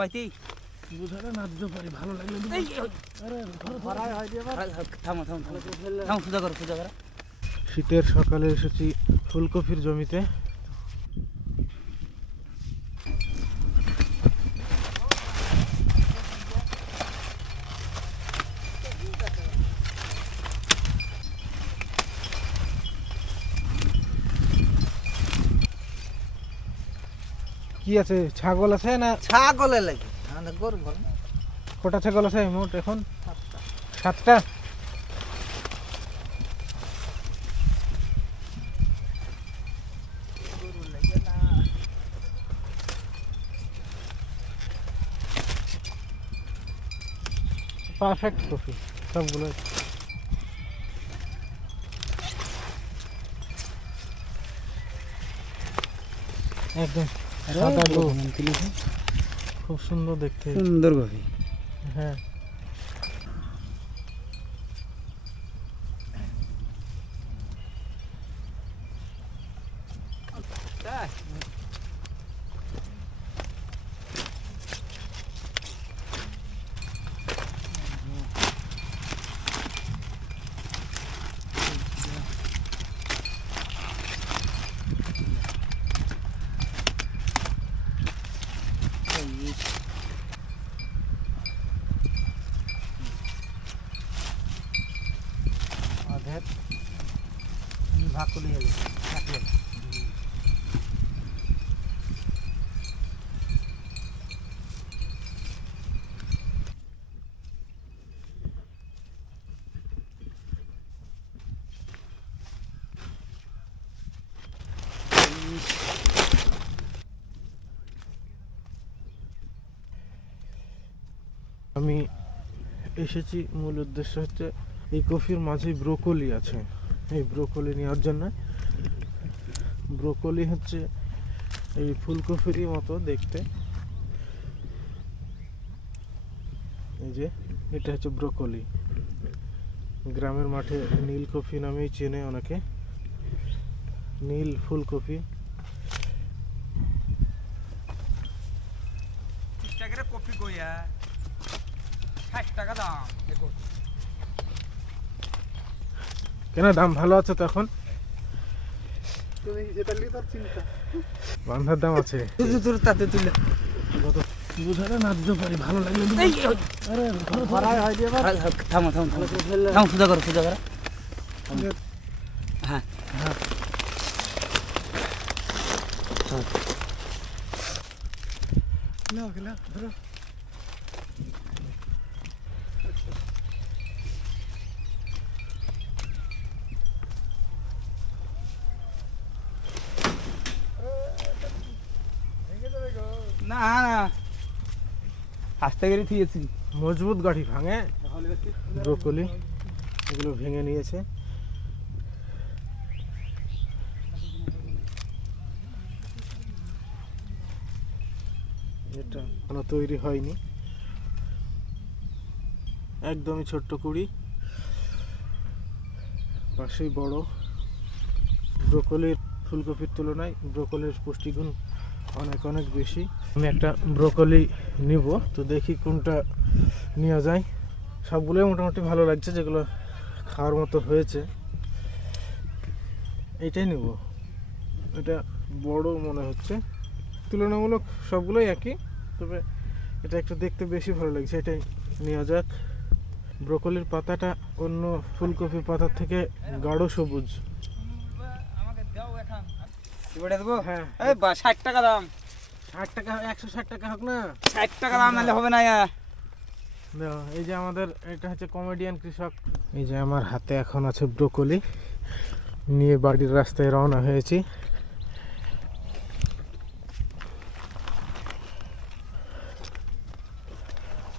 পাইতি বুঝালে নাচতে পারি, ভালো লাগলে থামো থামো থামো থামো, সোজা করো সোজা করো। শীতের সকালে এসেছি ফুলকপির জমিতে। কি আছে, ছাগল আছে না? ছাগলে লাগে আমাদের গরু ঘর না। কটা ছাগল আছে মোট এখন? 7টা। গরু লাগে না। পারফেক্ট কফি সবগুলো। একদম সাদা ব্লু, খুব সুন্দর দেখতে, সুন্দর কফি। হ্যাঁ। ভাগ করে এলো আমি এসেছি, মূল উদ্দেশ্য হচ্ছে এই কফির মাঝে ব্রোকলি আছে, এই ব্রোকলি নেওয়ার জন্য। ব্রোকলি হচ্ছে এই ফুলকপিরই মতো দেখতে। এই যে এটা হচ্ছে ব্রোকলি, গ্রামের মাঠে নীল কফি নামেই চেনে অনেকে, নীল ফুলকপি। কপি কইয়া 60 টাকা দাম। কেন দাম ভালো আছে তো এখন? তুমি যেটা নিয়ে তার চিন্তা, বান্ধার দাম আছে। তোর তাতে তুলে বুঝালে নাচতে পারি, ভালো লাগলে থামো থামো থামো থামো, সোজা করো সোজা করো। হ্যাঁ হ্যাঁ। ধরো না না আস্তে করে থিয়েছি। মজবুত গাড়ি ভাঙে। ব্রোকলি এগুলো ভেঙে নিয়েছে। এটা এখনো তৈরি হয়নি, একদমই ছোট্ট কুড়ি, পাশেই বড়। ব্রোকলির ফুলকপির তুলনায় ব্রোকলির পুষ্টিগুণ অনেক অনেক বেশি। আমি একটা ব্রোকলি নিব, তো দেখি কোনটা নেওয়া যায়। সবগুলোই মোটামুটি ভালো লাগছে, যেগুলো খাওয়ার মতো হয়েছে এইটাই নিব। এটা বড় মনে হচ্ছে, তুলনামূলক সবগুলোই একই, তবে এটা একটু দেখতে বেশি ভালো লাগছে, এটাই নেওয়া যাক। ব্রোকলির পাতাটা অন্য ফুলকপির পাতার থেকে গাঢ় সবুজ। হ্যাঁ 60 টাকা দাম। 60 টাকা, 160 টাকা হোক না, 60 টাকা দাম নাহলে হবে না। দেখো এই যে আমাদের এটা হচ্ছে কমেডিয়ান কৃষক। এই যে আমার হাতে এখন আছে ব্রোকলি, নিয়ে বাড়ির রাস্তায় রওনা হয়েছি।